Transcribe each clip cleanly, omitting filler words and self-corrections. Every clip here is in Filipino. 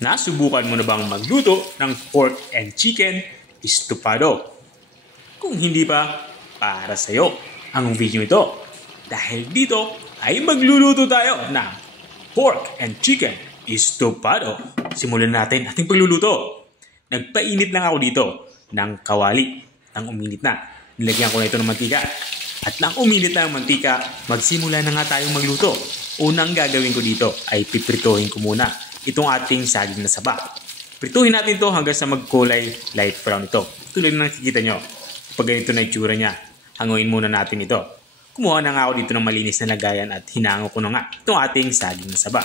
Nasubukan mo na bang magluto ng pork and chicken estofado? Kung hindi pa, para sa'yo ang video ito. Dahil dito ay magluluto tayo ng pork and chicken estofado. Simulan natin ating pagluluto. Nagpainit lang ako dito ng kawali. Nang uminit na, nilagyan ko na ito ng mantika. At nang uminit na ang mantika, magsimula na nga tayong magluto. Unang gagawin ko dito ay pipritohin ko muna itong ating saging na saba. Prituhin natin ito hanggang sa magkulay light brown ito. Tulad na nakikita nyo. Pag ganito na itsura niya, hanguin muna natin ito. Kumuha na nga ako dito ng malinis na lagayan at hinango ko na nga itong ating saging na saba.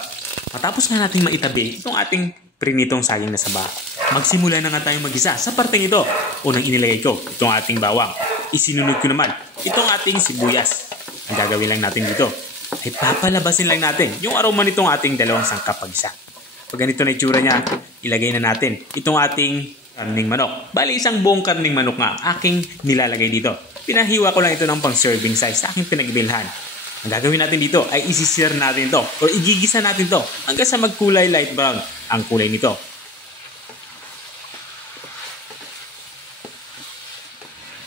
Matapos nga natin maitabi itong ating prinitong saging na saba, magsimula na nga tayong magisa sa parteng ito. Unang inilagay ko itong ating bawang. Isinunod ko naman itong ating sibuyas. Ang gagawin lang natin dito ay papalabasin lang natin yung aroma nitong ating dalawang sangkap pag-isa. Pag ganito na itsura niya, ilagay na natin itong ating karning manok. Bali, isang buong karning manok nga aking nilalagay dito. Pinahiwa ko lang ito ng pang-serving size sa aking pinagbilhan. Ang gagawin natin dito ay isi-sear natin ito o igigisa natin ito hanggang sa magkulay light brown ang kulay nito.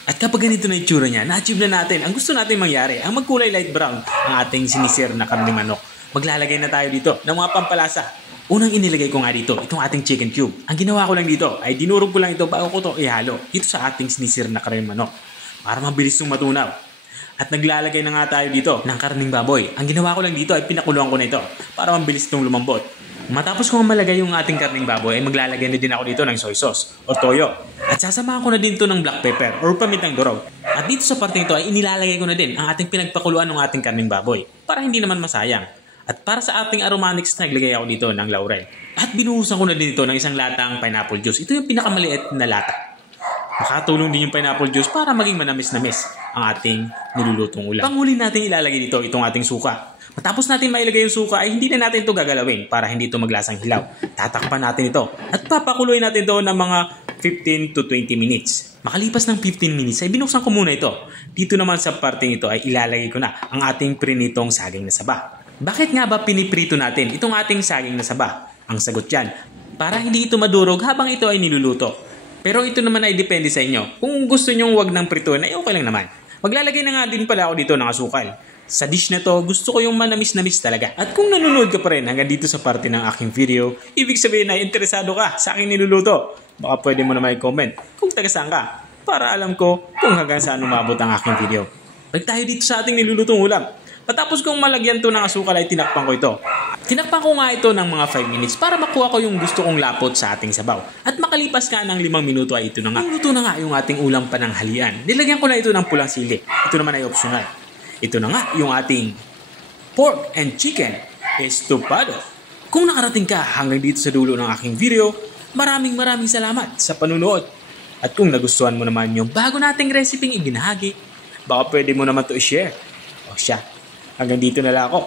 At kapag ganito na itsura niya, na-achieve na natin ang gusto natin mangyari, ang magkulay light brown ang ating sinisir na karning manok. Maglalagay na tayo dito ng mga pampalasa. Unang inilagay ko nga dito, itong ating chicken cube. Ang ginawa ko lang dito ay dinurog ko lang ito bago ko ito ihalo dito sa ating sinisir na karning manok para mabilis itong matunaw. At naglalagay na nga tayo dito ng karning baboy. Ang ginawa ko lang dito ay pinakuluan ko na ito para mabilis itong lumambot. Matapos ko malagay yung ating karning baboy ay maglalagay na din ako dito ng soy sauce o toyo. At sasamahan ko na din ito ng black pepper or pamitang durog. At dito sa parte ito ay inilalagay ko na din ang ating pinagpakuluan ng ating karning baboy para hindi naman masayang. At para sa ating aromatics, naglagay ako dito ng laurel. At binuhusan ko na din ito ng isang latang pineapple juice. Ito yung pinakamaliit na lata. Makatulong din yung pineapple juice para maging manamis-namis ang ating nilulutong ulam. Panghuli natin ilalagay dito itong ating suka. Matapos natin mailagay yung suka ay hindi na natin ito gagalawin para hindi ito maglasang hilaw. Tatakpan natin ito at papakuloy natin ito ng mga 15 to 20 minutes. Makalipas ng 15 minutes ay binuksan ko muna ito. Dito naman sa parteng ito ay ilalagay ko na ang ating prinitong saging na saba. Bakit nga ba piniprito natin itong ating saging na saba? Ang sagot dyan, para hindi ito madurog habang ito ay niluluto. Pero ito naman ay depende sa inyo. Kung gusto nyong wag ng prituin ay okay lang naman. Maglalagay na nga din pala ako dito ng asukal. Sa dish na to, gusto ko yung manamis-namis talaga. At kung nanonood ka pa rin hanggang dito sa parte ng aking video, ibig sabihin ay interesado ka sa aking niluluto. Baka pwede mo naman i-comment kung taga saan ka para alam ko kung hanggang saan umabot ang aking video. Balik tayo dito sa ating nilulutong ulam. Matapos kong malagyan to ng asukal ay tinakpan ko ito. Tinakpan ko nga ito ng mga 5 minutes para makuha ko yung gusto kong lapot sa ating sabaw. At makalipas ka ng 5 minuto ay ito na nga. Luto na nga yung ating ulam pananghalian. Nilagyan ko na ito ng pulang sili. Ito naman ay optional. Ito na nga yung ating pork and chicken estofado. Kung nakarating ka hanggang dito sa dulo ng aking video, maraming salamat sa panunood. At kung nagustuhan mo naman yung bago nating recipe ibinahagi, baka pwede mo naman to i-share. O siya, hanggang dito na lang ako.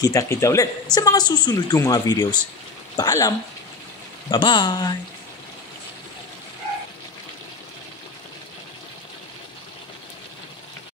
Kita-kita ulit sa mga susunod kong mga videos. Paalam! Bye-bye!